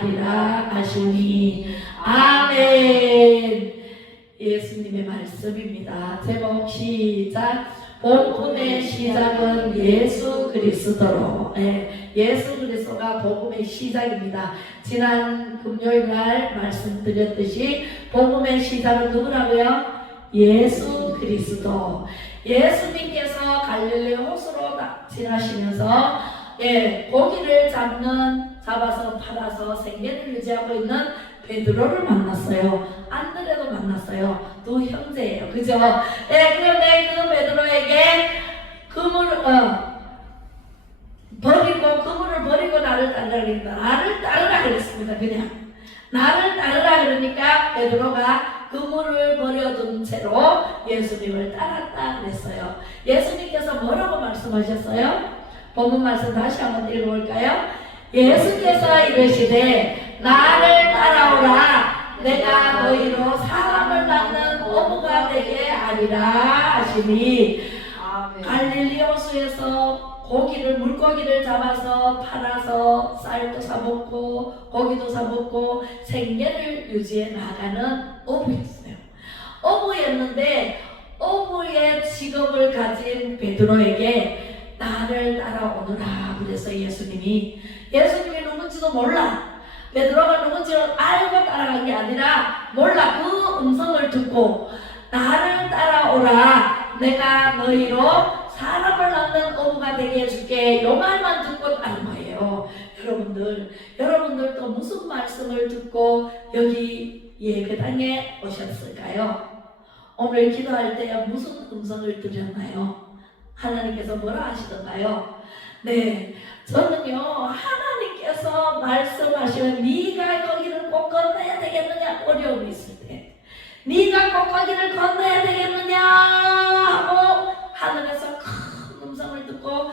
하리라 하시니 아멘. 예수님의 말씀입니다. 제목 시작. 복음의 시작은 예수 그리스도로. 예수 그리스도가 복음의 시작입니다. 지난 금요일 날 말씀드렸듯이 복음의 시작은 누구라고요? 예수 그리스도. 예수님께서 갈릴리 호수로 지나시면서 고기를 잡아서 팔아서 생계를 유지하고 있는 베드로를 만났어요. 안드레도 만났어요. 두 형제예요. 그죠? 그런데 그 베드로에게 그물을 버리고 나를 따르라 그랬다. 나를 따르라 그랬습니다. 그냥 나를 따르라 그러니까 베드로가 그물을 버려둔 채로 예수님을 따랐다 그랬어요. 예수님께서 뭐라고 말씀하셨어요? 본문 말씀 다시 한번 읽어볼까요? 예수께서 이르시되 나를 따라오라. 내가 너희로 사람을 낳는 어부가 되게 하리라 하시니. 갈릴리 호수에서 물고기를 잡아서 팔아서 쌀도 사먹고 고기도 사먹고 생계를 유지해 나가는 어부였어요. 어부였는데 어부의 직업을 가진 베드로에게 나를 따라오너라 그래서 예수님이 누군지도 몰라. 베드로가 누군지를 알고 따라간 게 아니라 몰라. 그 음성을 듣고 나를 따라오라. 내가 너희로 사람을 낳는 어부가 되게 해줄게. 요 말만 듣고 따른 거예요. 여러분들도 무슨 말씀을 듣고 여기 예배당에 오셨을까요? 오늘 기도할 때 무슨 음성을 들었나요? 하나님께서 뭐라 하시던가요? 저는요, 하나님께서 말씀하시면 네가 거기를 꼭 건너야 되겠느냐, 어려움이 있을 때 네가 꼭 거기를 건너야 되겠느냐 하고 하늘에서 큰 음성을 듣고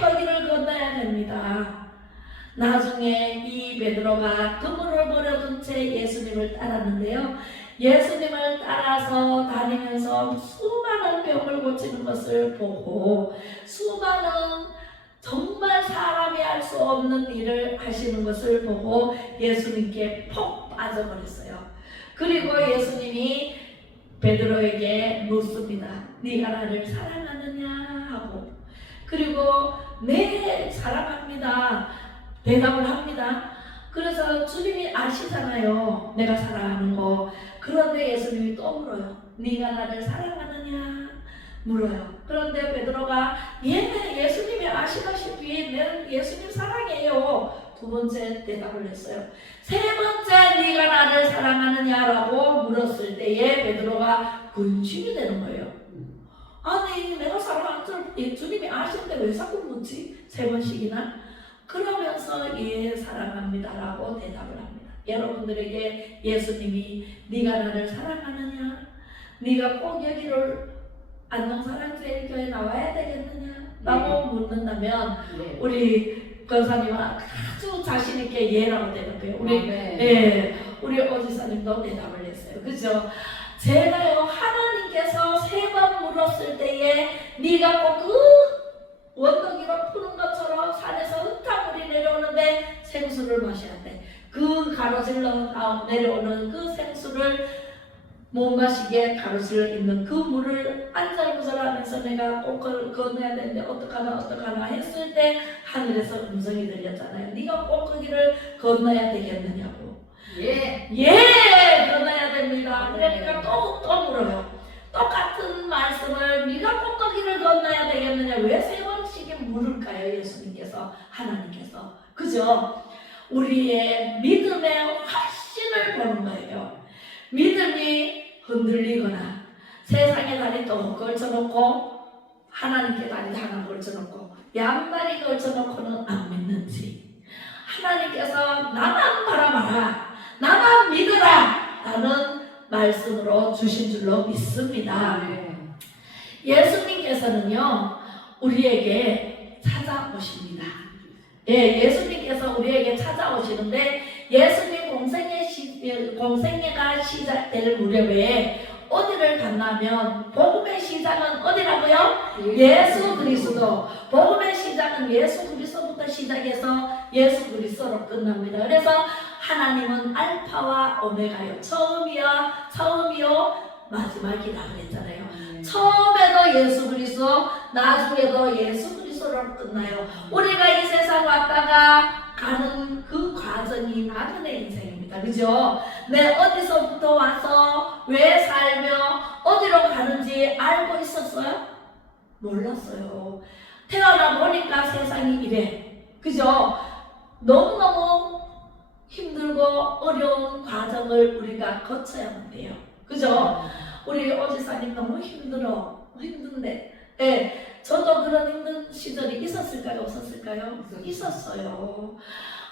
거기를 건너야 됩니다. 나중에 이 베드로가 그물을 버려둔 채 예수님을 따랐는데요, 예수님을 따라서 다니면서 수많은 병을 고치는 것을 보고 수많은 정말 사람이 할 수 없는 일을 하시는 것을 보고 예수님께 푹 빠져버렸어요. 그리고 예수님이 베드로에게 묻습니다. 네가 나를 사랑하느냐 하고, 그리고 네 사랑합니다 대답을 합니다. 그래서 주님이 아시잖아요, 내가 사랑하는 거. 그런데 예수님이 또 물어요. 네가 나를 사랑하느냐 물어요. 그런데 베드로가 예수님이 아시다시피 내가 예수님 사랑해요. 두 번째 대답을 했어요. 세 번째 네가 나를 사랑하느냐라고 물었을 때에 베드로가 근심이 되는 거예요. 아니 내가 사랑하는 줄 주님이 아시는데 왜 자꾸 묻지? 세 번씩이나? 그러면서 사랑합니다라고 대답을 합니다. 여러분들에게 예수님이 네가 나를 사랑하느냐? 네가 꼭 여기를 안동사랑제일교회 나와야 되겠느냐? 라고 묻는다면 우리 권사님은 아주 자신있게 예라고 대답해요. 우리 오지사님도 대답을 했어요. 그죠? 제가요, 하나님께서 세 번 물었을 때에 네가 꼭 그 원더기로 푸는 것처럼 산에서 흙탕물이 내려오는데 생수를 마셔야 돼. 그 가로질러 내려오는 그 생수를 못 마시게 가로질러 있는 그 물을 안절부절하면서 내가 꼭 건너야 되는데 어떡하나 했을 때 하늘에서 음성이 들렸잖아요. 네가 꼭 거기를 건너야 되겠느냐고. 건너야 됩니다. 그러니까 또 물어요. 똑같은 말씀을 네가 꼭 거기를 건너야 되겠느냐. 왜 세 번씩이 물을까요? 예수님께서, 하나님께서. 그죠? 우리의 믿음의 확신을 보는 거예요. 믿음이 흔들리거나 세상의 다리 또 걸쳐놓고 하나님께 다리 하나 걸쳐놓고 양다리 걸쳐놓고는 안 믿는지, 하나님께서 나만 바라봐라, 나만 믿으라 라는 말씀으로 주신 줄로 믿습니다. 예수님께서는요, 우리에게 찾아오십니다. 예수님께서 우리에게 찾아오시는데 예수님 공생애가 시작될 무렵에 어디를 갔냐면, 복음의 시작은 어디라고요? 예수 그리스도. 복음의 시작은 예수 그리스도부터 시작해서 예수 그리스도로 끝납니다. 그래서 하나님은 알파와 오메가요. 처음이요 마지막이라 그랬잖아요. 처음에도 예수 그리스도, 나중에도 예수 그리스도로 끝나요. 우리가 이 세상 왔다가 가는 그 과정이 나그네 인생입니다. 그죠? 내 어디서부터 와서 왜 살며 어디로 가는지 알고 있었어요? 몰랐어요. 태어나 보니까 세상이 이래. 그죠? 너무너무 힘들고 어려운 과정을 우리가 거쳐야만 돼요. 그죠? 우리 오지사님 너무 힘든데, 네, 저도 그런 힘든 시절이 있었을까요? 없었을까요? 있었어요.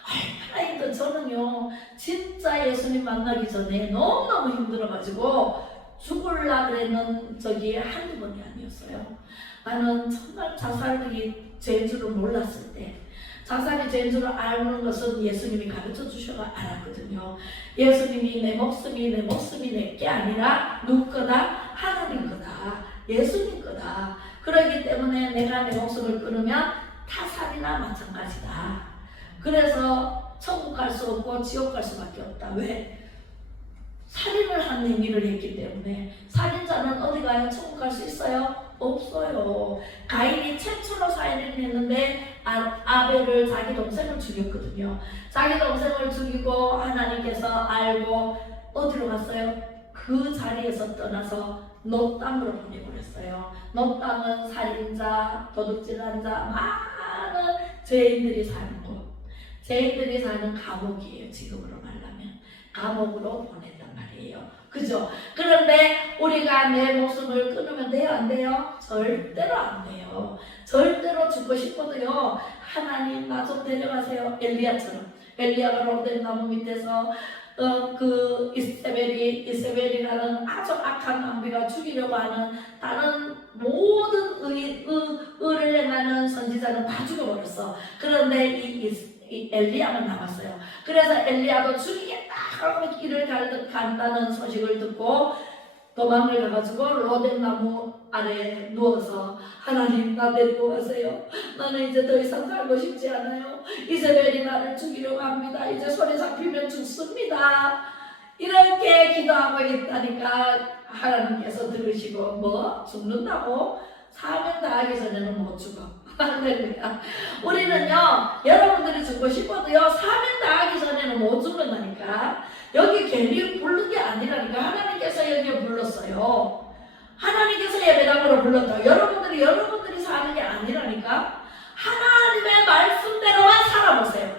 얼마나 힘든, 저는요 진짜 예수님 만나기 전에 너무너무 힘들어가지고 죽을라 그랬는 적이 한두 번이 아니었어요. 나는 정말 자살이 죄인 줄을 몰랐을 때, 자살이 죄인 줄을 아는 것은 예수님이 가르쳐 주셔서 알았거든요. 예수님이 내 목숨이 내게 아니라 누구 거다? 하나님 거다. 예수님 거다. 그렇기 때문에 내가 내 목숨을 끊으면 타살이나 마찬가지다. 그래서 천국 갈 수 없고 지옥 갈 수밖에 없다. 왜? 살인을 한 행위를 했기 때문에. 살인자는 어디 가요? 천국 갈 수 있어요? 없어요. 가인이 최초로 살인을 했는데 아벨을, 자기 동생을 죽였거든요. 자기 동생을 죽이고 하나님께서 알고 어디로 갔어요? 그 자리에서 떠나서 놋 땅으로 보내버렸어요. 놋 땅은 살인자, 도둑질한 자, 많은 죄인들이 사는 곳, 죄인들이 사는 감옥이에요. 지금으로 말하면 감옥으로 보냈단 말이에요. 그죠? 그런데 우리가 내 목숨을 끊으면 돼요? 안 돼요? 절대로 안 돼요. 절대로 죽고 싶어도요, 하나님 나 좀 데려가세요. 엘리야처럼. 엘리야가 로뎀 나무 밑에서 그 이세벨이라는 아주 악한 왕비가 죽이려고 하는 다른 모든 의를 행하는 선지자는 다 죽여버렸어. 그런데 이 엘리야만 남았어요. 그래서 엘리야도 죽이겠다 하고 길을 간다는 소식을 듣고 도망을 가가지고 로뎀 나무 아래 누워서 하나님 나 데리고 가세요. 나는 이제 더 이상 살고 싶지 않아요. 이세벨이 나를 죽이려고 합니다. 이제 손에 잡히면 죽습니다. 이렇게 기도하고 있다니까 하나님께서 들으시고 뭐 죽는다고? 사명 다하기 전에는 못 죽어. 할렐루야. 우리는요, 여러분들이 죽고 싶어도요, 사명 다하기 전에는 못 죽는다니까. 여기 괜히 부른 게 아니라니까. 하나님께서 여기에 불렀어요. 하나님께서 예배당으로 불렀다. 여러분들이 사는 게 아니라니까. 하나님의 말씀대로만 살아보세요.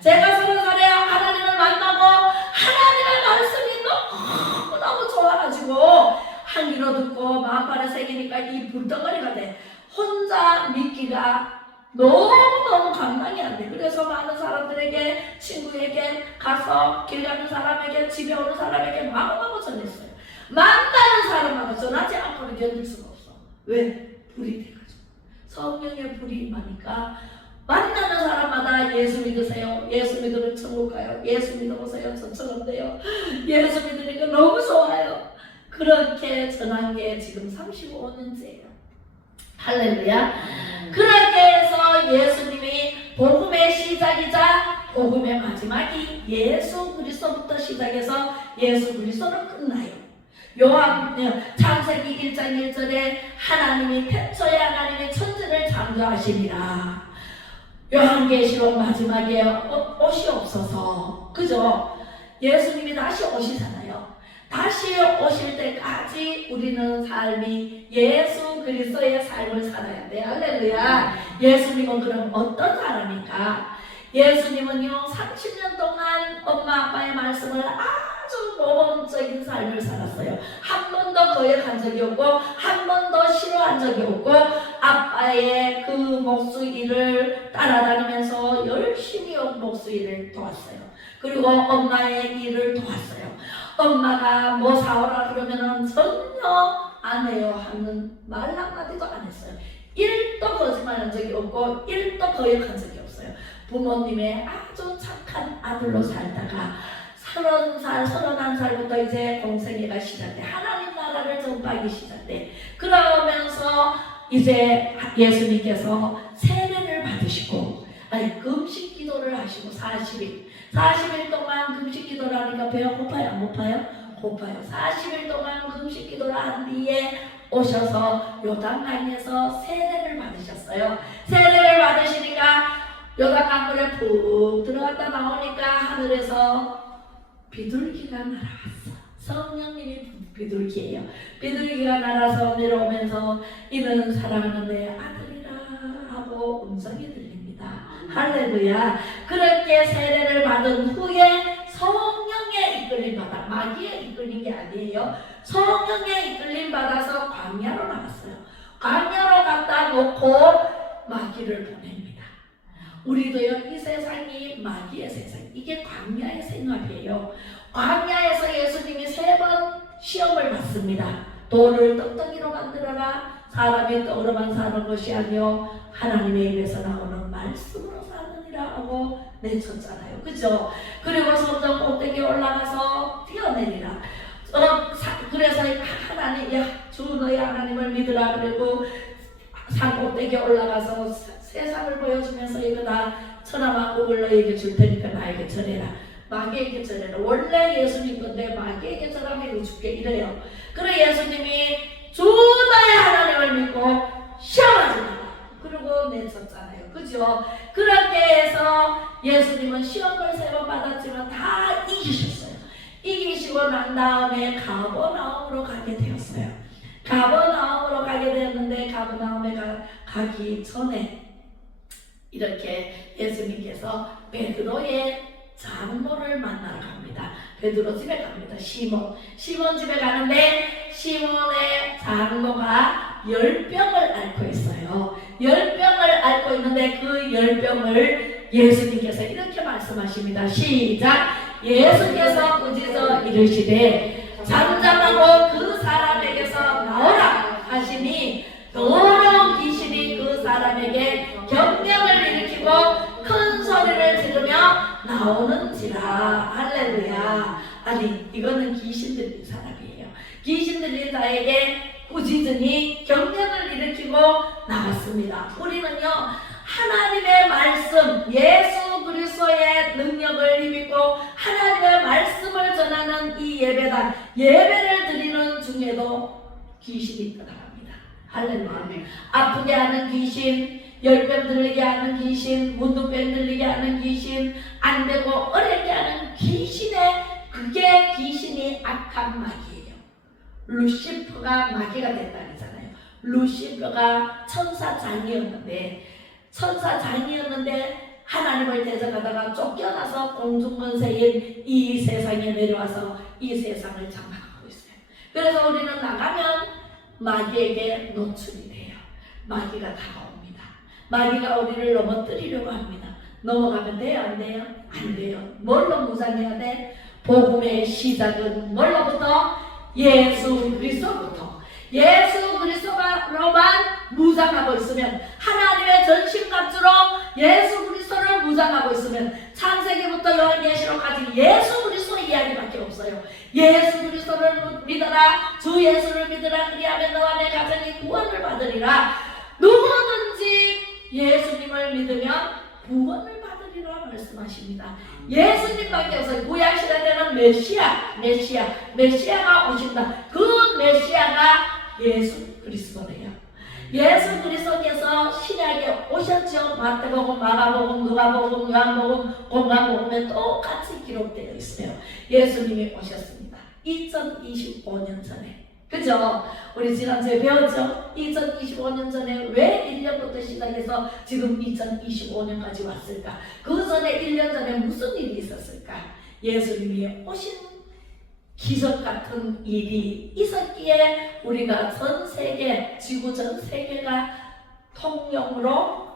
제가 30살에 하나님을 만나고 하나님의 말씀이 너무 좋아가지고 한 귀로 듣고 마음판에 새기니까 이 불덩어리가 돼. 혼자 믿기가 너무너무 감당이 안 돼. 그래서 많은 사람들에게, 친구에게 가서 길 가는 사람에게, 집에 오는 사람에게 마구마구 전했어요. 만나는 사람하고 전하지 않고는 견딜 수가 없어. 왜? 불이 돼가지고. 성령의 불이 임하니까 만나는 사람마다 예수 믿으세요. 예수 믿으면 천국 가요. 예수 믿어보세요. 저처럼 돼요. 예수 믿으니까 너무 좋아요. 그렇게 전한 게 지금 35년째예요. 할렐루야. 그렇게 해서 예수님이 복음의 시작이자 복음의 마지막이 예수 그리스도부터 시작해서 예수 그리스도로 끝나요. 창세기 1장 1절에 하나님이 태초에 하나님이 천지를 창조하시니라. 요한계시록 마지막에 옷이 없어서, 그죠? 예수님이 다시 오시잖아요. 다시 오실 때까지 우리는 삶이 예수 그리스도의 삶을 살아야 돼. 할렐루야. 예수님은 그럼 어떤 사람인가? 예수님은요, 30년 동안 엄마 아빠의 말씀을 아주 모범적인 삶을 살았어요. 한 번도 거역한 적이 없고 한 번도 싫어한 적이 없고 아빠의 그 목수일을 따라다니면서 열심히 목수일을 도왔어요. 그리고 엄마의 일을 도왔어요. 엄마가 뭐 사오라 그러면은 전혀 안 해요 하는 말 한마디도 안 했어요. 1도 거짓말한 적이 없고 1도 거역한 적이 없어요. 부모님의 아주 착한 아들로 살다가 30살, 31살부터 이제 공생애가 시작돼. 하나님 나라를 전파하기 시작돼. 그러면서 이제 예수님께서 세례를 받으시고 아니 금식 기도를 하시고 40일 동안 금식 기도를 하니까 배가 고파요 안 고파요? 고파요. 40일 동안 금식 기도를 한 뒤에 오셔서 요단강에서 세례를 받으셨어요. 세례를 받으시니까 요단강물에 푹 들어갔다 나오니까 하늘에서 비둘기가 날아왔어. 성령님이 비둘기예요. 비둘기가 날아서 내려오면서 이는 사랑하는 내 아들이라 하고 음성이 들립니다. 할렐루야. 그렇게 세례를 받은 후에 성령의 이끌림 받아, 마귀의 이끌린 게 아니에요. 성령의 이끌림 받아서 광야로 나갔어요. 광야로 갖다 놓고 마귀를 보냅니다. 우리도요, 이 세상이 마귀의 세상, 이게 광야의 생활이에요. 광야에서 예수님이 3번 시험을 받습니다. 돌을 떡떡이로 만들어라. 사람이 떡으로만 사는 것이 아니요 하나님의 입에서 나오는 말씀으로 사느니라 하고 내쳤잖아요. 그죠? 그리고 성전 꼭대기에 올라가서 뛰어내리라. 그래서 하나님, 야, 주 너희 하나님을 믿으라. 그리고 산 꼭대기에 올라가서 세상을 보여주면서 이거 다 천하만국을 너희에게 줄 테니까 나에게 전해라. 마귀에게 전해라. 원래 예수님 건데 마귀에게 전하면 이거 줄게 이래요. 그래 예수님이 주 너의 하나님을 믿고 시험하지 마라. 그리고 내쳤잖아요. 그죠? 그렇게 해서 예수님은 시험을 3번 받았지만 다 이기셨어요. 이기시고 난 다음에 가버나움으로 가게 되었어요. 가버나움으로 가게 되었는데 가버나움에 가기 전에 이렇게 예수님께서 베드로의 장로를 만나러 갑니다. 베드로 집에 갑니다. 시몬 집에 가는데 시몬의 장로가 열병을 앓고 있어요. 열병을 앓고 있는데 그 열병을 예수님께서 이렇게 말씀하십니다. 시작! 예수께서 꾸짖어 이르시되 잠잠하고 그 사람에게서 나오라 하시니 더러운 귀신이 그 사람에게 경명을 일으키고 큰 소리를 지르며 나오는지라. 할렐루야. 아니 이거는 귀신 들린 사람이에요. 귀신 들린 자에게 꾸짖으니 경명을 일으키고 나왔습니다. 우리는요 하나님의 말씀, 예수 그리스도의 능력을 힘입고 하나님의 말씀을 전하는 이 예배단, 예배를 드리는 중에도 귀신이 있더라 합니다. 할렐루야. 아프게 하는 귀신, 열병 들리게 하는 귀신, 문둥병 들리게 하는 귀신, 안 되고 어렵게 하는 귀신의, 그게 귀신이 악한 마귀예요. 루시퍼가 마귀가 됐다잖아요. 루시퍼가 천사장이었는데 하나님을 대적하다가 쫓겨나서 공중권세인 이 세상에 내려와서 이 세상을 장악하고 있어요. 그래서 우리는 나가면 마귀에게 노출이 돼요. 마귀가 다가옵니다. 마귀가 우리를 넘어뜨리려고 합니다. 넘어가면 돼요? 안 돼요? 안 돼요. 뭘로 무장해야 돼? 복음의 시작은 뭘로부터? 예수 그리스도부터. 예수 그리스도로만 무장하고 있으면, 하나님의 전신갑주로 예수 그리스도를 무장하고 있으면, 창세기부터 요한계시록까지 예수 그리스도 이야기밖에 없어요. 예수 그리스도를 믿어라, 주 예수를 믿으라. 그리하면 너와 내 가정이 구원을 받으리라. 누구든지 예수님을 믿으면 구원을 받으리라 말씀하십니다. 예수님밖에 없어요. 구약시대 때는 메시아가 오신다. 그 메시아가 예수 그리스도예요. 예수 그리스도께서 신약에 오셨죠. 마태복음, 마가복음, 누가복음, 요한복음, 공관복음에 똑같이 기록되어 있어요. 예수님이 오셨습니다. 2025년 전에. 그죠? 우리 지난주에 배웠죠? 2025년 전에 왜 1년부터 시작해서 지금 2025년까지 왔을까? 그 전에 1년 전에 무슨 일이 있었을까? 예수님이 오신 기적 같은 일이 있었기에 우리가 전 세계, 지구 전 세계가 통영으로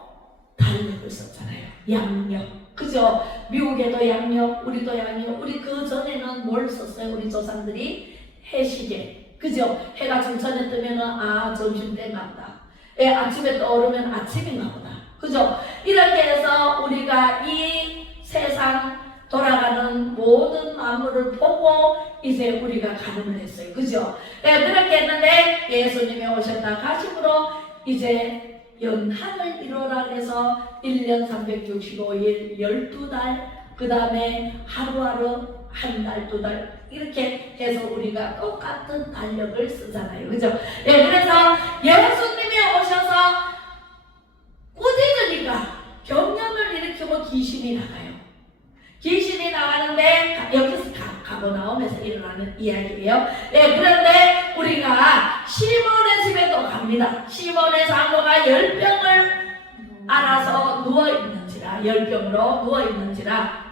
달리고 있었잖아요. 양력. 그죠? 미국에도 양력, 우리도 양력. 우리 그 전에는 뭘 썼어요? 우리 조상들이 해시계. 그죠? 해가 중천에 뜨면은 점심때 간다. 아침에 떠오르면 아침인가 보다. 그죠? 이렇게 해서 우리가 이 세상 돌아가는 모든 만물을 보고 이제 우리가 가늠을 했어요. 그죠? 그렇게 했는데 예수님이 오셨다 가심으로 이제 연한을 이루라 그래서 1년 365일 12달, 그 다음에 하루하루 한 달, 두 달 이렇게 해서 우리가 똑같은 달력을 쓰잖아요. 그죠? 예, 그래서 예수님이 오셔서 꾸짖으니까 병령을 일으키고 귀신이 나가요. 귀신이 나가는데 여기서 가버나움에서 일어나는 이야기예요. 예, 그런데 우리가 시몬의 집에 또 갑니다. 시몬의 장로가 열병을 알아서 누워있는지라, 열병으로 누워있는지라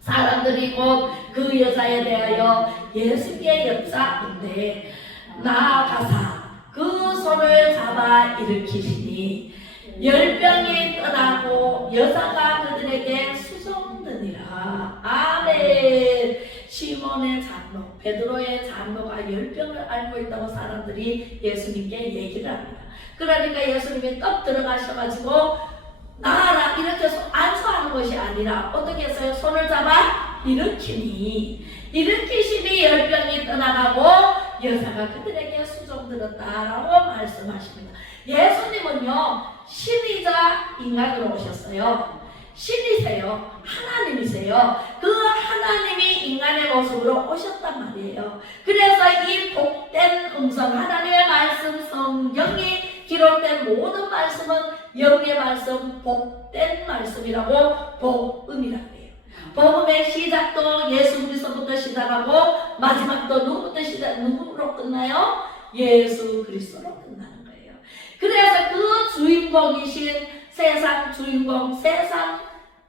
사람들이 곧 그 여자에 대하여 예수께 여짜는데 나아가사 그 손을 잡아 일으키시니 열병이 떠나고 여자가 그들에게 수종드니라. 아멘. 시몬의 장로, 베드로의 장로가 열병을 앓고 있다고 사람들이 예수님께 얘기를 합니다. 그러니까 예수님이 떡 들어가셔가지고 나아라 이렇게 안수하는 것이 아니라 어떻게 해서요? 손을 잡아 일으키시니 열병이 떠나가고 여자가 그들에게 수종들었다라고 말씀하십니다. 예수님은요 신이자 인간으로 오셨어요. 신이세요. 하나님이세요. 그 하나님이 인간의 모습으로 오셨단 말이에요. 그래서 이 복된 음성, 하나님의 말씀, 성경이 기록된 모든 말씀은 영의 말씀, 복된 말씀이라고 복음이라고 해요. 복음의 시작도 예수 그리스도부터 시작하고 마지막도 누구로 끝나요? 예수 그리스도로 끝나는 거예요. 그래서 그 주인공이신 세상 주인공, 세상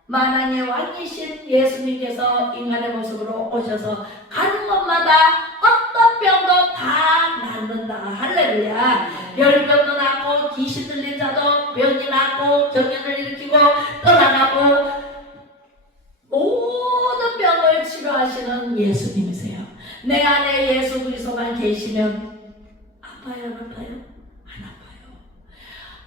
만왕의 왕이신 예수님께서 인간의 모습으로 오셔서 가는 곳마다 어떤 병도 다 낫는다. 할렐루야. 열병도 낫고 귀신 들린 자도 병이 낫고 경련을 일으키고 떠나가고 모든 병을 치료하시는 예수님이세요. 내 안에 예수 그리스도만 계시면 아파요? 안 아파요? 안 아파요.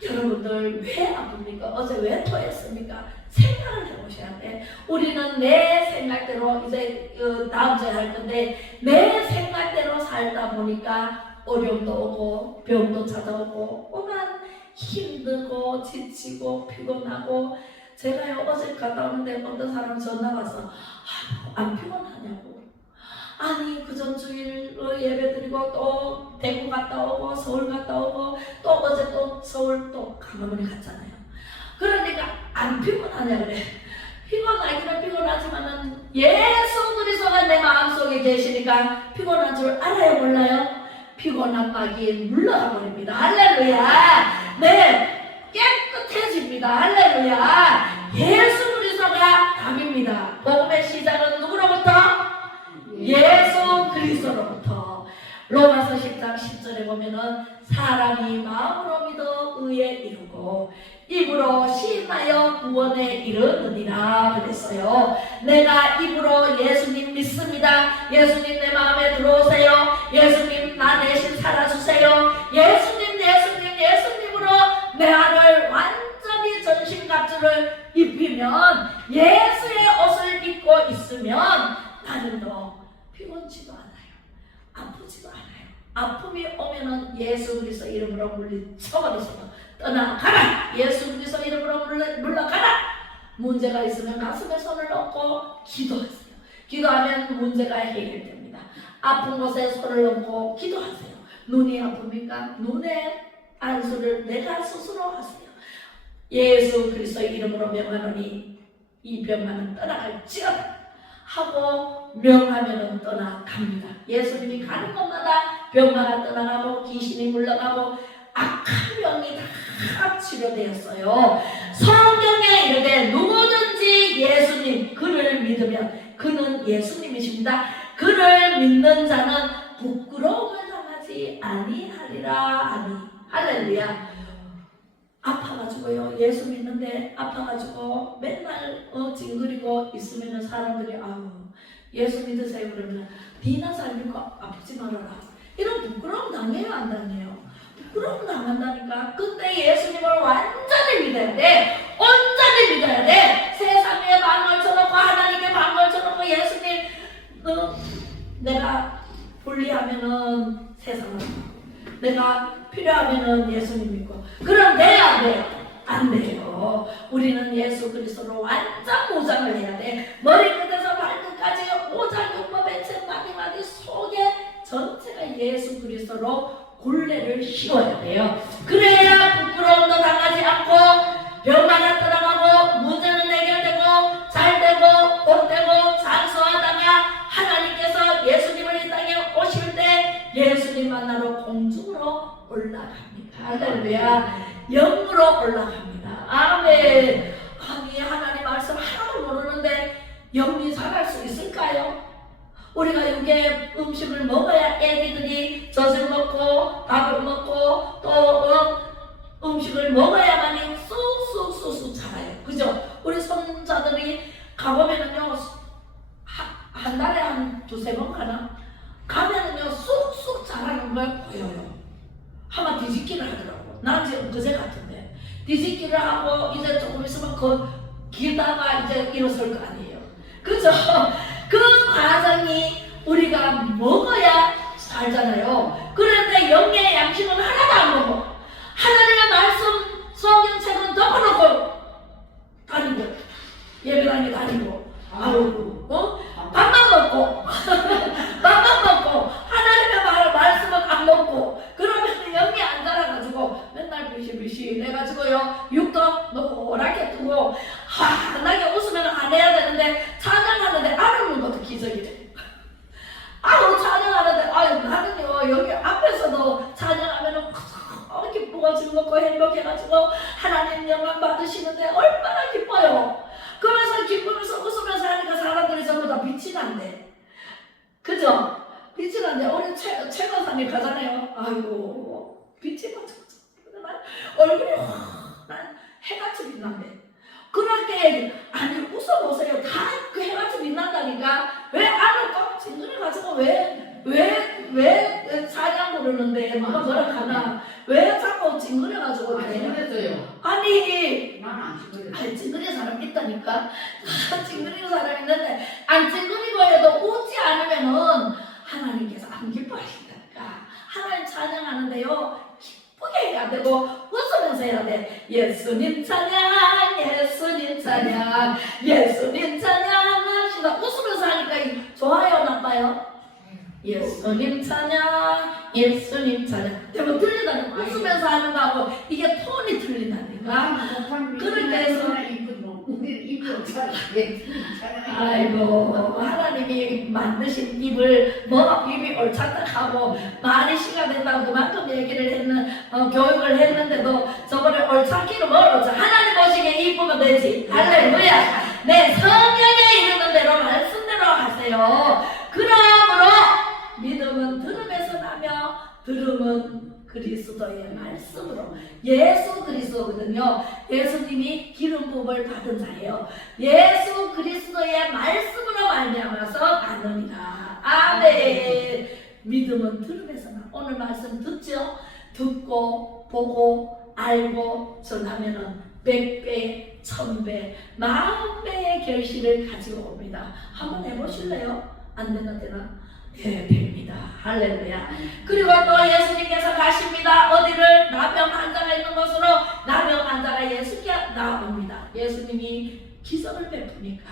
여러분들 왜 아픕니까? 어제 왜 토했습니까? 생각을 해보셔야 돼. 우리는 내 생각대로 이제 다음 주에 할 건데 내 생각대로 살다 보니까 어려움도 오고 병도 찾아오고 오만 힘들고 지치고 피곤하고 제가요 어제 갔다 오는데 어떤 사람 전화 와서 안 피곤하냐고. 아니 그 전 주일 예배 드리고 또 대구 갔다 오고 서울 갔다 오고 또 어제 또 서울 또 강화문에 갔잖아요. 그러니까 안 피곤하냐 그래. 피곤하기는 피곤하지만은 예수 그리스도가 내 마음속에 계시니까 피곤한 줄 알아요 몰라요? 피곤한 막이 물러가 버립니다. 할렐루야. 네, 깨끗해집니다. 할렐루야. 예수 그리스도가 답입니다. 복음의 시작은 누구로부터? 예수 그리스도로부터. 로마서 10장 10절에 보면은 사람이 마음으로 믿어 의에 이르고 입으로 시인하여 구원에 이르느니라 그랬어요. 내가 입으로 예수님 믿습니다. 예수님 내 마음에 들어오세요. 예수님 나 대신 살아주세요. 예수님으로 내 안을 완전히 전신갑주를 입히면 예수의 옷을 입고 있으면 나는 더 피곤치도 않아요. 아프지도 않아요. 아픔이 오면은 예수 그리스도 이름으로 물리쳐버리세요. 떠나가라. 예수 그리스도 이름으로 물러가라. 문제가 있으면 가슴에 손을 얹고 기도하세요. 기도하면 문제가 해결됩니다. 아픈 곳에 손을 얹고 기도하세요. 눈이 아픕니까? 눈의 안수를 내가 스스로 하세요. 예수 그리스도 이름으로 명하노니 이 병만은 떠나갈지어다 하고 명하면은 떠나갑니다. 예수님이 가는 곳마다 병마가 떠나가고 귀신이 물러가고 악한 병이 다 치료되었어요. 성경에 이르되 누구든지 예수님 그를 믿으면 그는 예수님이십니다. 그를 믿는 자는 부끄러움을 당하지 아니하리라. 아니. 할렐루야. 아파가지고요 예수 믿는데 아파가지고 맨날 징그리고 있으면 사람들이 아유 예수 믿으세요 그러면 니나 잘 믿고 아프지 말아라 이런 부끄러움 당해요 안 당해요? 부끄러움 당한다니까. 근데 예수님을 완전히 믿어야 돼. 온전히 믿어야 돼. 세상에 방을 쳐놓고 하나님께 방을 쳐놓고 예수님 내가 분리하면은 세상은 내가 필요하면은 예수님 믿고. 그럼 돼요, 안 돼요? 안 돼요. 우리는 예수 그리스도로 완전 무장을 해야 돼. 머리끝에서 발끝까지 오장육법의 책 마디마디 속에 전체가 예수 그리스도로 굴레를 씌워야 돼요. 그래야 부끄러움도 당하지 않고 병만은 떠나가고 문제는 해결되고 잘되고 복되고 장수하다가 하나님께서 예수님을 이 땅에 오실 때 예수님 만나러 공중으로 올라갑니다. 할렐루야. 영으로 올라갑니다. 아멘. 아니 하나님 말씀 하나도 모르는데 영이 잘할 수 있을까요? 우리가 이게 음식을 먹어야 애기들이 젖을 먹고 밥을 먹고 또 음식을 먹어야만이 쑥쑥쑥쑥 자라요. 그죠? 우리 손자들이 가보면은요 한 달에 한 두세 번 가나? 가면은요 쑥쑥 자라는 걸 보여요. 한번 뒤집기를 하더라고. 난 지금 그제 같은데 뒤집기를 하고 이제 조금 있으면 그 기다가 이제 일어설 거 아니에요. 그죠? 그 과정이 우리가 먹어야 살잖아요. 그런데 영의 양식은 하나도 안 먹어. 하나님의 말씀 성경책은 덮어놓고 다니고 예배당에 다니고 아이고 밥만 먹고 밥만 먹고 하나님의 말씀은 안 먹고 그러면 영이 안 자라가지고 맨날 비실비실 해가지고요 육도 노랗게 뜨고 환하게 웃으면 안 해야 되는데 찬양하는데 안 웃는 것도 기적이래. 아우 찬양하는데 나는요 여기 앞에서도 찬양하면은 기쁘고 즐겁고 행복해가지고 하나님 영광 받으시는데 얼마나 기뻐요. 그러면서 기쁘면서 웃으면서 하니까 사람들이 전부 다 빛이 난대. 그죠? 빛이 난대. 우리 최건사님 가잖아요. 아이고 빛이 반짝반짝 얼굴이 환한 해같이 빛난대. 그럴 때 아니 웃어보세요. 다 그 해같이 빛난다니까. 왜 안 웃고 징그러가지고 왜 사냥 부르는데 누가 뭐라 하나 왜 자꾸 징그려가지고 징그렸어요. 아니 난안 징그렸어요. 징그리는 사람 있다니까. 징그리는 사람 있는데 안 징그리고 해도 웃지 않으면은 하나님께서 안 기뻐하신다니까. 하나님 찬양하는데요 기쁘게 해야 되고 웃으면서 해야 돼. 예수님 찬양 예수님 찬양 예수님 찬양 하시다 웃으면서 하니까 좋아요 나빠요? 예수님 찬양 예수님 찬양 대부분 틀리다니. 웃으면서 하는 거하고 이게 톤이 틀린다니까. 그렇게 해서 아이고 하나님이 만드신 입을 입이 옳찬다하고 말이 시간 된다고 그만큼 얘기를 했는 교육을 했는데도 저거를 옳찬기로 멀었죠. 하나님 보시기에 이쁘면 되지. 할렐루야. 네 성경에 이르는 대로 말씀대로 하세요. 그러므로 믿음은 들음에서 나며 들음은 그리스도의 말씀으로. 예수 그리스도거든요. 예수님이 기름 부음을 받은 자예요. 예수 그리스도의 말씀으로 말미암아서 나느니라. 아멘. 믿음은 들음에서 나. 오늘 말씀 듣죠? 듣고 보고 알고 전하면은 100배, 1000배, 10,000배의 결실을 가지고 옵니다. 한번 해보실래요? 안 되나 되나? 예, 됩니다. 할렐루야. 그리고 또 예수님께서 가십니다. 어디를? 나병 환자가 있는 곳으로 나병 환자가 예수께 나옵니다. 예수님이 기적을 베푸니까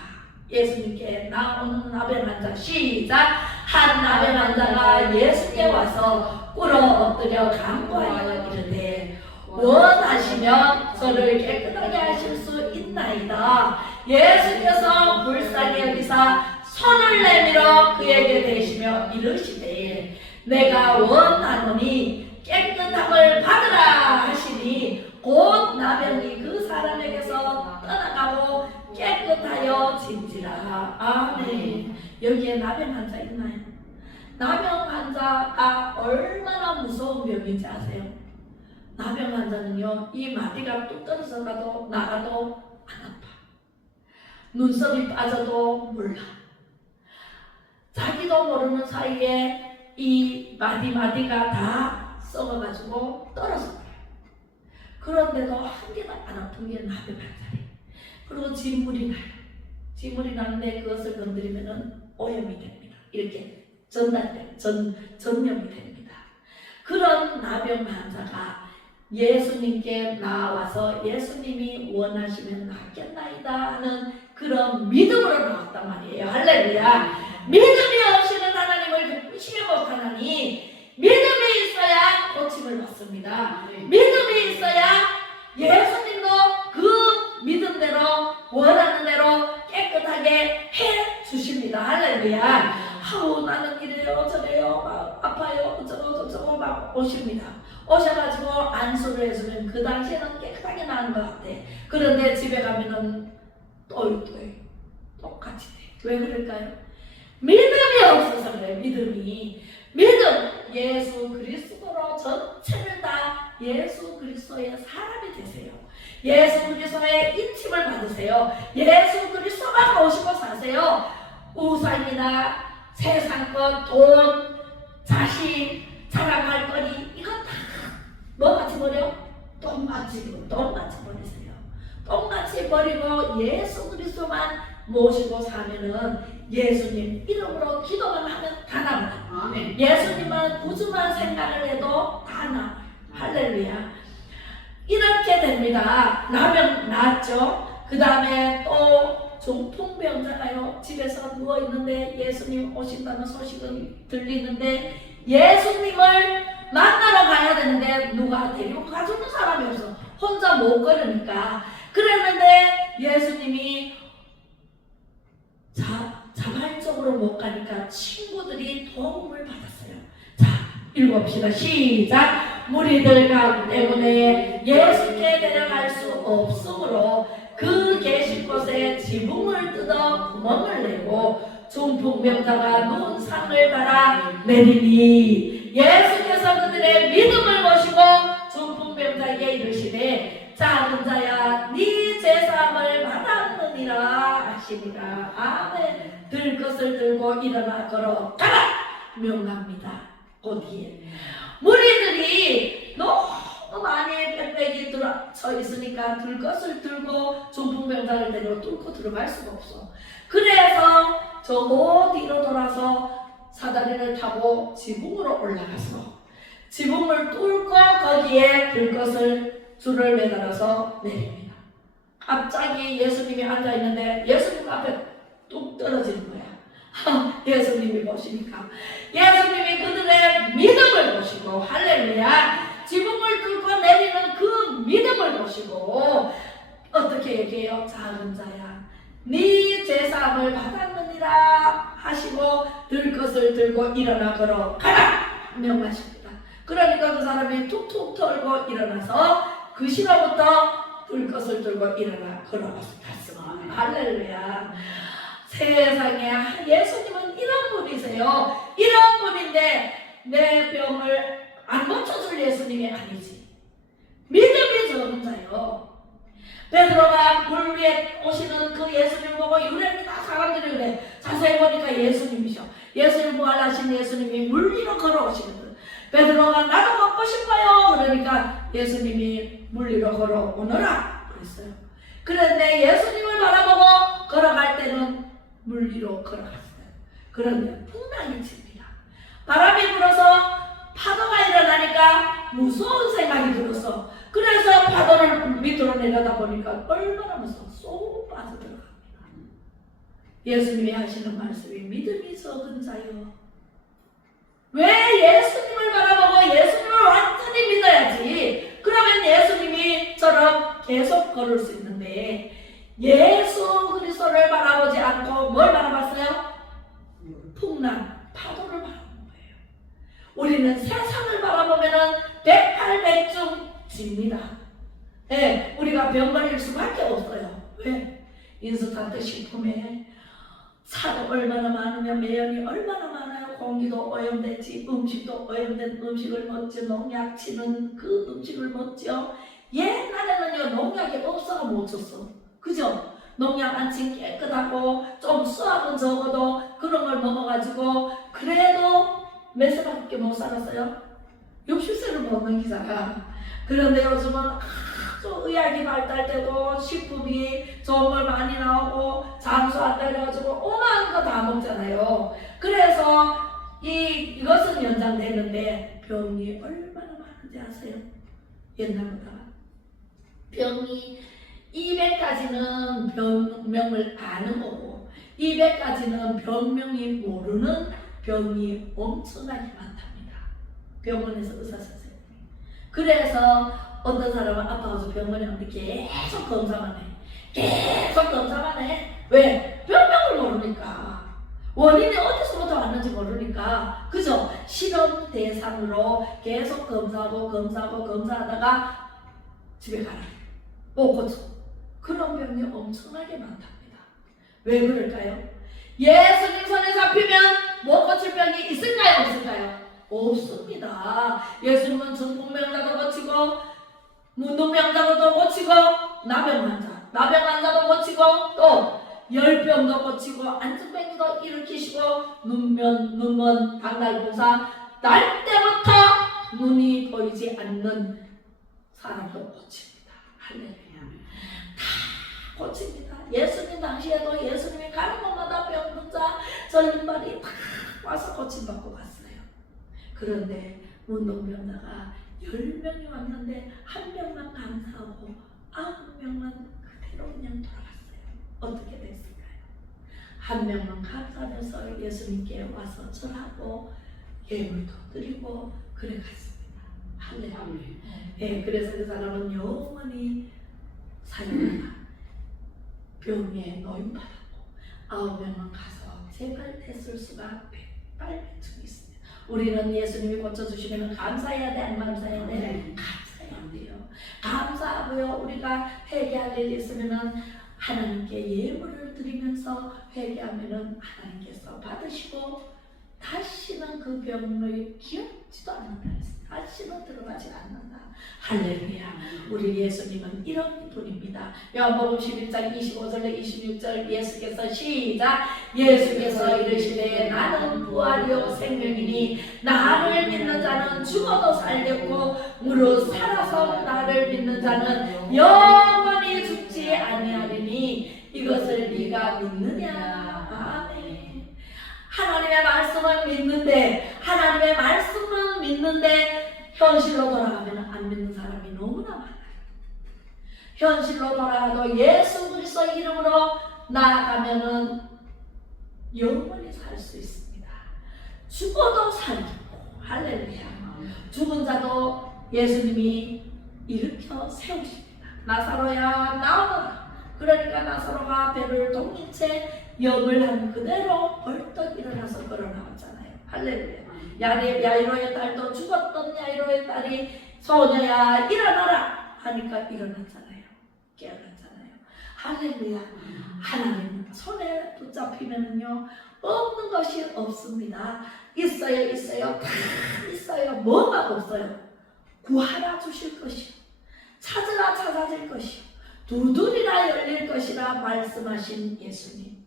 예수님께 나오는 나병 환자 시작. 한 나병 환자가 예수께 와서 꿇어 엎드려 간구하여 이르되 원하시면 저를 깨끗하게 하실 수 있나이다. 예수께서 불쌍히 여기사 손을 내밀어 그에게 대시며 이르시되 내가 원하노니 깨끗함을 받으라 하시니 곧 나병이 그 사람에게서 떠나가고 깨끗하여 진지라. 아멘. 여기에 나병 환자 있나요? 나병 환자가 얼마나 무서운 병인지 아세요? 나병 환자는요 이 마디가 뚝 떨어져 가도 나가도 안 아파. 눈썹이 빠져도 몰라. 자기도 모르는 사이에 이 마디마디가 다 썩어가지고 떨어져요. 그런데도 한 개도 안 아픈 게 나병 환자래. 그리고 진물이 나요. 진물이 나는데 그것을 건드리면은 오염이 됩니다. 이렇게 전염이 됩니다. 그런 나병 환자가 예수님께 나와서 예수님이 원하시면 낫겠나이다 하는 그런 믿음으로 나왔단 말이에요. 할렐루야. 믿음이 없이는 하나님을 기쁘시게 못하나니 믿음이 있어야 고침을 받습니다. 믿음이 있어야 예수님도 그 믿음대로 원하는 대로 깨끗하게 해 주십니다. 할렐루야. 아우 나는 이래요 저래요 막 아파요 어쩌고 막 오십니다. 오셔가지고 안수를 해주면 그 당시에는 깨끗하게 나은 것 같아. 그런데 집에 가면은 또이 똑같이 돼. 왜 그럴까요? 믿음이 없어서 그래요. 믿음 예수 그리스도로 전체를 다 예수 그리스도의 사람이 되세요. 예수 그리스도의 인침을 받으세요. 예수 그리스도만 모시고 사세요. 우상이나 세상 것, 돈, 자신, 자랑할 거리 이거 다 뭐같이 버려? 똥같이 버리세요. 똥같이 버리고 예수 그리스도만 모시고 사면은 예수님 이름으로 기도만 하면 다 나와요. 예수님만 구주만 생각을 해도 다 나와요. 할렐루야. 이렇게 됩니다. 나면 낫죠. 그 다음에 또 중풍병자가요 집에서 누워있는데 예수님 오신다는 소식은 들리는데 예수님을 만나러 가야 되는데 누가 데리고 가주는 사람이 없어. 혼자 못 걸으니까. 그랬는데 예수님이 자발적으로 못 가니까 친구들이 도움을 받았어요. 자, 읽읍시다. 시작. 무리들 때문에 예수께 데려갈 수 없으므로 그 계실 곳에 지붕을 뜯어 구멍을 내고 중풍병자가 누운 상을 달아 내리니 예수께서 그들의 믿음을 보시고 중풍병자에게 이르시되 작은 자야 네 죄사함을 받았느니라 하시니라. 아멘. 들 것을 들고 일어나 걸어가라 명합니다. 거기에 무리들이 너무 많이 빽빽이 들어서 있으니까 들 것을 들고 중풍병자를 데리고 뚫고 들어갈 수가 없어. 그래서 저 뒤로 돌아서 사다리를 타고 지붕으로 올라가서 지붕을 뚫고 거기에 들 것을 줄을 매달아서 내립니다. 갑자기 예수님이 앉아있는데 예수님 앞에 뚝 떨어지는 거야. 예수님이 보시니까 예수님이 그들의 믿음을 보시고 할렐루야 지붕을 뚫고 내리는 그 믿음을 보시고 어떻게 얘기해요? 작은 자야 네 죄사함을 받았느니라 하시고 들 것을 들고 일어나 걸어가라 명하십니다. 그러니까 그 사람이 툭툭 털고 일어나서 그 시간부터 들 것을 들고 일어나 걸어갔습니다. 할렐루야. 세상에 예수님은 이런 분이세요. 이런 분인데 내 병을 안 고쳐줄 예수님이 아니지. 믿음이 적은 자요. 베드로가 물 위에 오시는 그 예수님 보고 유래입니다. 사람들이 그래. 자세히 보니까 예수님이셔. 예수님 부활하신 예수님이 물 위로 걸어오시거든. 베드로가 나도 걷고 싶어요. 그러니까 예수님이 물 위로 걸어오너라 그랬어요. 그런데 예수님을 바라보고 걸어갈 때는 물 위로 걸어갔어요. 그런데 풍랑이 칩니다. 바람이 불어서 파도가 일어나니까 무서운 생각이 들었어. 그래서 파도를 밑으로 내려다보니까 얼마나 무서워. 쏙 빠져들어갑니다. 예수님이 하시는 말씀이 믿음이 적은 자요. 왜 예수님을 바라보고 예수님을 완전히 믿어야지. 그러면 예수님이처럼 계속 걸을 수 있는데 예수 그리스도를 바라보지 않고 뭘 바라봤어요? 풍랑, 파도를 바라본 거예요. 우리는 세상을 바라보면은 백팔백중 집니다. 네, 우리가 병 걸릴 수밖에 없어요. 왜? 인스턴트 식품에 사도 얼마나 많으면 매연이 얼마나 많아요. 공기도 오염됐지, 음식도 오염된 음식을 먹지, 농약 치는 그 음식을 먹죠. 옛날에는요 농약이 없어가 못 줬어. 그죠? 농약 안 친 깨끗하고 좀 수확은 적어도 그런 걸 먹어가지고 그래도 몇 살밖에 못 살았어요? 60세를 못 넘기잖아. 그런데 요즘은 아주 의학이 발달되고 식품이 좋은 걸 많이 나오고 장수 안 달려가지고 오만 거 다 먹잖아요. 그래서 이것은 엄청 연장되는데 병이 얼마나 많은지 아세요? 옛날보다 병이 200가지는 병명을 아는 거고 200가지는 병명이 모르는 병이 엄청나게 많답니다. 병원에서 의사 선생님. 그래서 어떤 사람은 아파서 병원에 오는데 계속 검사만 해. 계속 검사만 해. 왜? 병명을 모르니까. 원인이 어디서부터 왔는지 모르니까. 그죠? 실험 대상으로 계속 검사하다가 집에 가라. 못 고쳐. 그런 병이 엄청나게 많답니다. 왜 그럴까요? 예수님 손에 잡히면 못 고칠 병이 있을까요? 없을까요? 없습니다. 예수님은 중풍병자도 고치고 문둥병자도 고치고 나병 환자도 고치고 또 열병도 고치고 안증뱅이도 일으키시고 눈먼 당날보사 날 때부터 눈이 보이지 않는 사람도 고칩니다. 할렐루야. 다 고칩니다. 예수님 당시에도 예수님이 가는 곳마다 병분자 전림발이 다 와서 고침받고 갔어요. 그런데 문둥병자가 10명이 왔는데 1명만 감사하고 9명은 그대로 그냥 돌아갔어요. 어떻게 됐을까요? 1명만 감사하면서 예수님께 와서 절하고 예물도 드리고 그래 갔습니다. 할렐루야. 예, 그래서 그 사람은 영원히 살다가 병에 노임받았고 9명은 가서 재발됐을 수가 108배쯤 있습니다. 우리는 예수님이 고쳐주시면 감사해야 돼? 안 감사해야 돼? 감사해야 돼요. 감사하고요. 우리가 회개할 일이 있으면 하나님께 예물을 드리면서 회개하면 하나님께서 받으시고 다시는 그 병을 기억지도 않는다. 다시는 들어가지 않는다. 할렐루야. 우리 예수님은 이런 분입니다. 요한복음 11장 25절에 26절 예수께서 시작. 예수께서 이르시되 나는 부활이요 생명이니 나를 믿는 자는 죽어도 살겠고 무릇 살아서 나를 믿는 자는 영원히 죽지 아니하리니 이것을 네가 믿느냐. 아멘. 하나님의 말씀은 믿는데 현실로 돌아가면 안 믿는 사람이 너무나 많아요. 현실로 돌아가도 예수 그리스도 이름으로 나아가면은 영원히 살 수 있습니다. 죽어도 살고 할렐루야. 죽은 자도 예수님이 일으켜 세우십니다. 나사로야 나오너라. 그러니까 나사로가 배를 동인 채 염을 한 그대로 벌떡 일어나서 걸어나왔잖아요. 할렐루야. 야이로의 딸도 죽었던 야이로의 딸이 소녀야 일어나라 하니까 일어났잖아요. 깨어났잖아요. 할렐루야. 하나님 손에 붙잡히면요 없는 것이 없습니다. 있어요. 다 있어요. 뭐가 없어요? 구하라 주실 것이요. 찾으라 찾아질 것이요. 두드리라 열릴 것이라 말씀하신 예수님.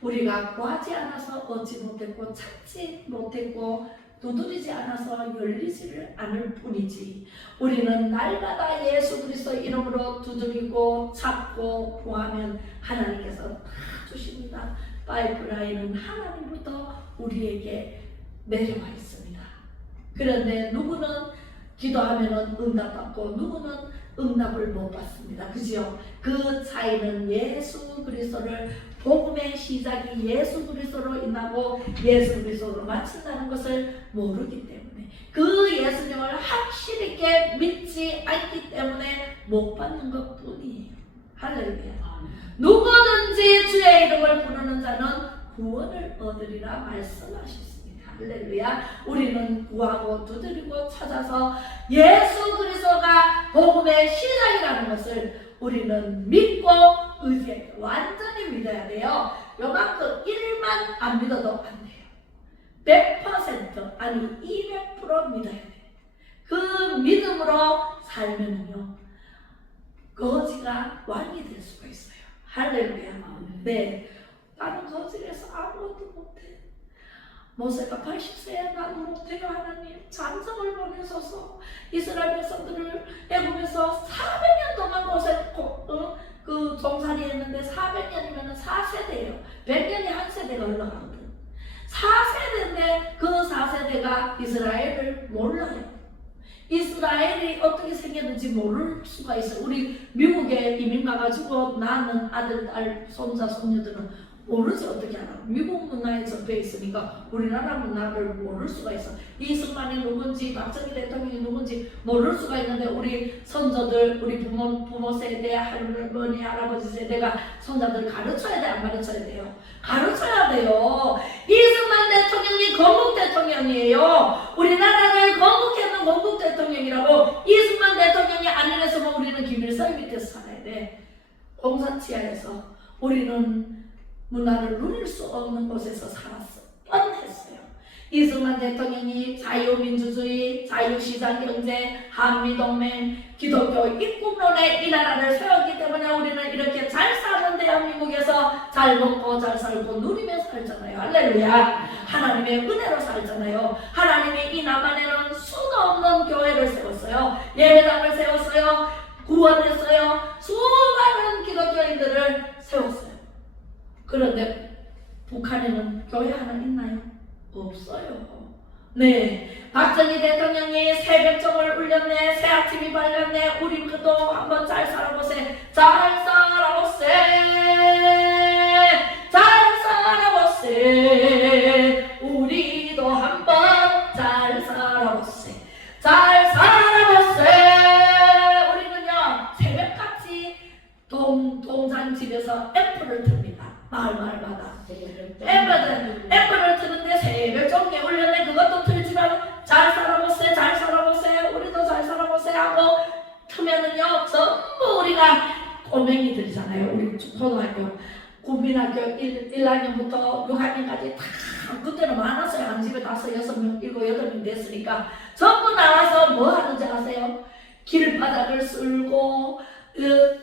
우리가 구하지 않아서 얻지 못했고 찾지 못했고 두드리지 않아서 열리지를 않을 뿐이지 우리는 날마다 예수 그리스도 이름으로 두드리고 찾고 구하면 하나님께서 다 주십니다. 파이프라인은 하나님부터 우리에게 내려와 있습니다. 그런데 누구는 기도하면 응답받고 누구는 응답을 못 받습니다. 그죠? 그 차이는 예수 그리스도를 복음의 시작이 예수 그리스도로 인하고 예수 그리스도로 마친다는 것을 모르기 때문에 그 예수님을 확실히 있게 믿지 않기 때문에 못 받는 것 뿐이에요. 할렐루야. 누구든지 주의 이름을 부르는 자는 구원을 얻으리라 말씀하셨습니다. 할렐루야. 우리는 구하고 두드리고 찾아서 예수 그리스도가 복음의 시작이라는 것을 우리는 믿고 의지해 완전히 믿어야 돼요. 요만큼 1만 안 믿어도 안 돼요. 100% 아니 200% 믿어야 돼요. 그 믿음으로 살면요 거지가 왕이 될 수가 있어요. 할렐루야. 네, 나는 거지에서 아무것도 못해. 모세가 80세에 나는 못해요. 하나님 장성을 보내소서. 이스라엘 백성들을 애굽에서 400년 동안 그 종살이 했는데 400년이면 4세대예요. 100년이 한 세대가 흘러가거든. 4세대인데 그 4세대가 이스라엘을 몰라요. 이스라엘이 어떻게 생겼는지 모를 수가 있어요. 우리 미국에 이민 가가지고 낳는 아들, 딸, 손자, 손녀들은 모르지. 어떻게 알아? 미국 문화에 접해 있으니까 우리나라 문화를 모를 수가 있어. 이승만이 누군지, 박정희 대통령이 누군지 모를 수가 있는데, 우리 선조들, 우리 부모 세대, 할머니, 할아버지 세대가 손자들 가르쳐야 돼, 안 가르쳐야 돼요? 가르쳐야 돼요. 이승만 대통령이 건국 대통령이에요. 우리나라를 건국했는 건국 대통령이라고. 이승만 대통령이 안 일했으면 우리는 김일성 밑에서 살아야 돼. 공사치하에서 우리는 문화를 누릴 수 없는 곳에서 살았어. 뻔했어요. 이승만 대통령이 자유민주주의, 자유시장경제, 한미동맹, 기독교 입국론에 이 나라를 세웠기 때문에 우리는 이렇게 잘 사는 대한민국에서 잘 먹고 잘 살고 누리며 살잖아요. 할렐루야. 하나님의 은혜로 살잖아요. 하나님이 이 남한에는 수도 없는 교회를 세웠어요. 예배당을 세웠어요. 구원했어요. 수많은 기독교인들을 세웠어요. 그런데 북한에는 교회 하나 있나요? 없어요. 네, 박정희 대통령이 새벽종을 울렸네, 새 아침이 밝았네, 우리 그도 한번 잘 살아보세, 잘 살아보세, 잘 살아보세, 우리도 한번 잘 살아보세, 잘 살아보세. 우리는요 새벽같이 동장집에서 애플을 듭니다. 마을마다 애플을 트는데 새벽 종에 울렸네. 그것도 틀지만 잘 살아보세, 잘 살아보세, 우리도 잘 살아보세 하고 트면은요 전부 우리가 꼬맹이들이잖아요. 우리 초등학교, 국민학교 1학년부터 6학년까지 다 그때는 많았어요. 한 집에 5, 6명, 7, 8명 됐으니까 전부 나와서 뭐 하는지 아세요? 길바닥을 쓸고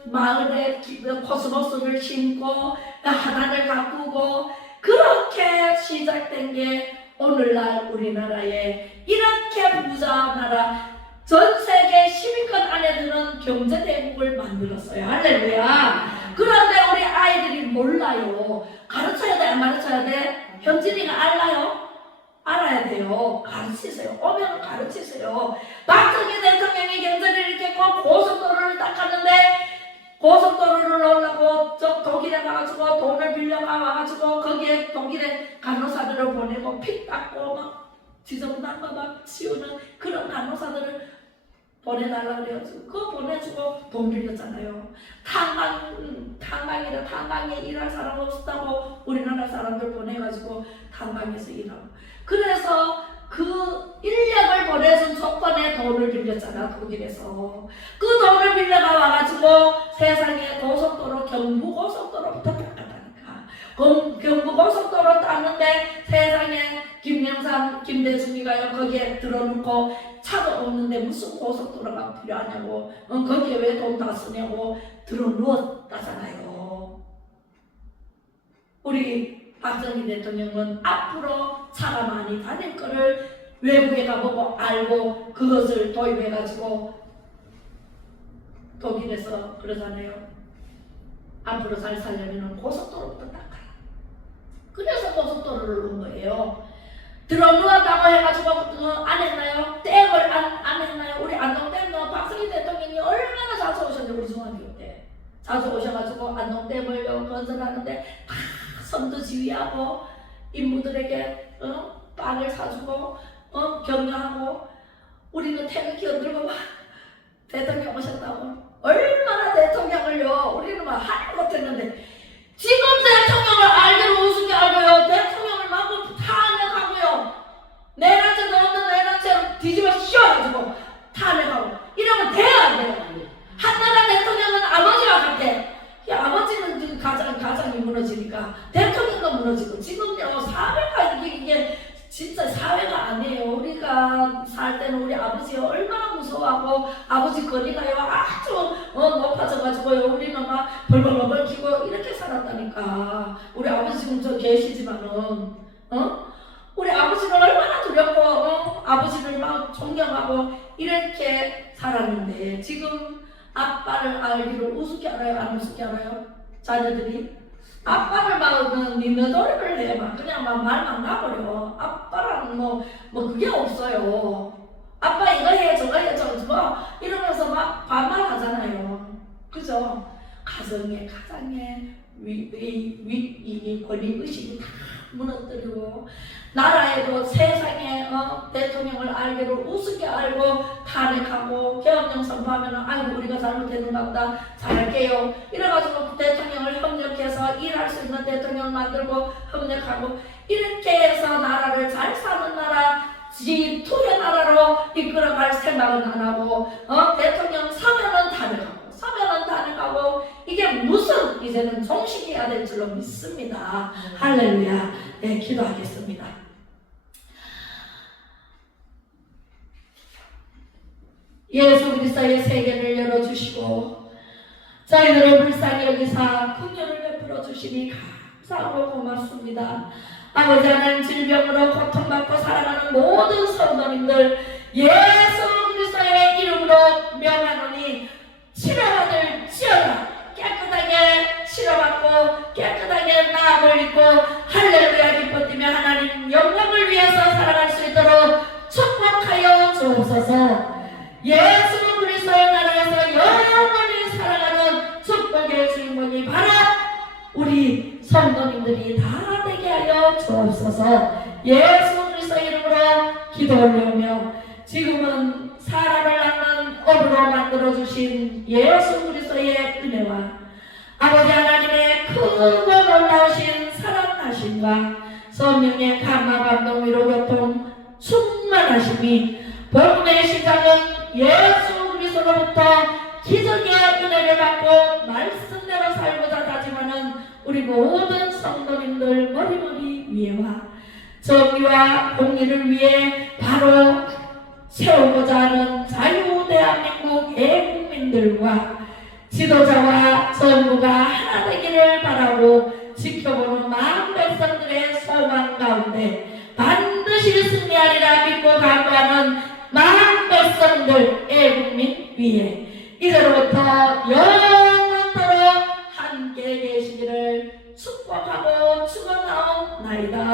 마을에 코스모스를 심고 하단을 가꾸고, 그렇게 시작된 게 오늘날 우리나라에 이렇게 부자 나라, 전 세계 10위권 안에 드는 경제대국을 만들었어요. 할렐루야. 그런데 우리 아이들이 몰라요. 가르쳐야 돼, 안 가르쳐야 돼? 현진이가 알아요? 알아야 돼요. 가르치세요. 오면 가르치세요. 박정희 대통령이 경제를 이렇게 고속도로를 딱 갔는데, 고속도로를 올라고 독일에 가가지고 돈을 빌려가 와가지고 거기에 독일에 간호사들을 보내고 피 닦고 막 지저분한 거 막 치우는 그런 간호사들을 보내달라 그래가지고 그거 보내주고 돈 빌렸잖아요. 탄광에 일할 사람 없었다고 우리나라 사람들 보내가지고 탄광에서 일하고, 그래서 그 인력을 보내준 조건에 돈을 빌렸잖아. 독일에서 그 돈을 빌려가 와가지고 세상에 고속도로, 경부고속도로부터 닦았다니까. 경부고속도로 땄는데 세상에 김영삼, 김대중이가요 거기에 들어놓고 차도 없는데 무슨 고속도로가 필요하냐고, 거기에 왜 돈 다 쓰냐고 들어누웠다잖아요. 우리 박정희 대통령은 앞으로 차가 많이 다닐 거를 외국에 가보고 알고 그것을 도입해가지고 독일에서 그러잖아요. 앞으로 잘 살려면 고속도로부터 닦아라. 그래서 고속도로를 놓은 거예요. 들어누웠다고 해가지고 안 했나요? 댐을 안 했나요? 우리 안동댐도 박정희 대통령이 얼마나 자주 오셨는데, 우리 중학교 때 자주 오셔가지고 안동댐을 건설하는데 다 선도 지휘하고 인부들에게 빵을 사주고 격려하고, 우리는 태극기 흔들고 막 대통령 오셨다고 얼마나 대통령을요 우리는 막 하지 못했는데, 지금 대통령을 알기로 우습게 알고요, 대통령을 마구 탄핵하고요, 내란죄도 없는 내란죄로 뒤집어 씌워가지고 탄핵하고 이러면 돼야 안 돼요? 한나라 대통령은 아버지와 같아. 아버지는 지금 가장이 무너지니까 대통령도 무너지고, 지금요 사회가 이게 진짜 사회가 아니에요. 우리가 살 때는 우리 아버지 얼마나 무서워하고 아버지 거리가요 아주 높아져가지고요 우리는 막 벌벌벌 기고 이렇게 살았다니까. 우리 아버지 지금 저 계시지만은 우리 아버지는 얼마나 두렵고 아버지를 막 존경하고 이렇게 살았는데, 지금 아빠를 알기로 우습게 알아요, 안 우습게 알아요? 자녀들이 아빠를 막 니너저리를 해. 막 그냥 막 말만 나버려. 아빠랑 뭐 그게 없어요. 아빠 이거 해, 저거 해, 저거 이러면서 막 반말하잖아요. 그죠? 가정에 이 권위의식이 다 무너뜨리고, 나라에도 세상에 대통령을 알기로 우습게 알고 탄핵하고, 계엄령 선포하면 아이고 우리가 잘못했는가 보다, 잘할게요 이래가지고 대통령을 협력해서 일할 수 있는 대통령을 만들고 협력하고, 이렇게 해서 나라를 잘 사는 나라, G2의 나라로 이끌어갈 생각은 안 하고, 대통령 사면은 탄핵하고, 이게 무슨 이제는 종식해야 될 줄로 믿습니다. 할렐루야. 네, 기도하겠습니다. 예수 그리스도의 세계를 열어주시고 저희들을 불쌍히 여기사 긍휼을 베풀어 주시니 감사하고 고맙습니다. 아버지 하나님, 질병으로 고통받고 살아가는 모든 성도님들 예수 그리스도의 이름으로 명하노니 치료받을지어다. 깨끗하게 치료받고 깨끗하게 나음을 입고 할렐루야 기뻐 뛰며 하나님 영광을 위해서 살아갈 수 있도록 축복하여 주옵소서. 예수 그리스도의 나라에서 영원히 살아가는 축복의 주인공이 바로 우리 성도님들이 다 되게 하여 주옵소서. 예수 그리스도의 이름으로 기도 올려오며, 지금은 사람을 낳는 업으로 만들어주신 예수 그리스도의 은혜와 아버지 하나님의 크고 놀라우신 사랑하심과 성령의 감화 감동 위로 교통 충만하심이 복음의 시작은 예수 그리스도로부터 기적의 은혜를 받고 말씀대로 살고자 다짐하는 우리 모든 성도님들 머리머리 위에와 정의와 공의를 위해 바로 세우고자 하는 자유 대한민국의 국민들과 지도자와 정부가 하나 되기를 바라고 지켜보는 마음 백성들의 소망 가운데 반드시 승리하리라 믿고 간구하는 마음 백성들 애국민 위에 이제로부터 영원토록 함께 계시기를 축복하고 축원하옵나이다.